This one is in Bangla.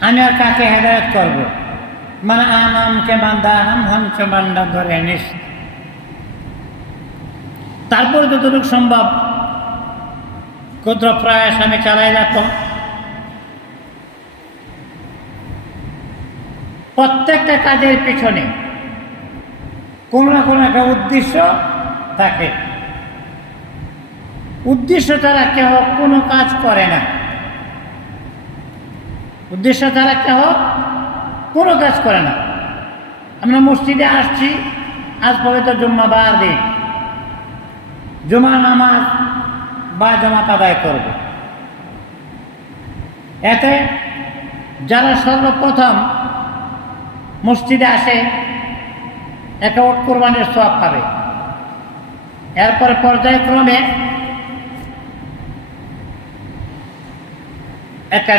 আমি আর কাকে হেদায়েত করব? মানে আমামকে বান্দা আনাম হমকে বান্দা ধরে নিস। তারপর যতটুকু সম্ভব ক্ষুদ্র প্রয়াস আমি চালাই রাখতাম। প্রত্যেকটা কাজের পিছনে কোনো না কোনো একটা উদ্দেশ্য থাকে। উদ্দেশ্য ছাড়া কেউ কোনো কাজ করে না। উদ্দেশ্য ছাড়া কেউ কোনো কাজ করে না। আমরা মসজিদে আসছি, আজ পবিত্র জুম্মাবার দিন, জুমা নামাজ বা জামাত আদায় করব। এতে যারা সর্বপ্রথম মসজিদে আসে একটা উট কোরবানির সওয়াব পাবে। এরপরে পর্যায়ক্রমে একটা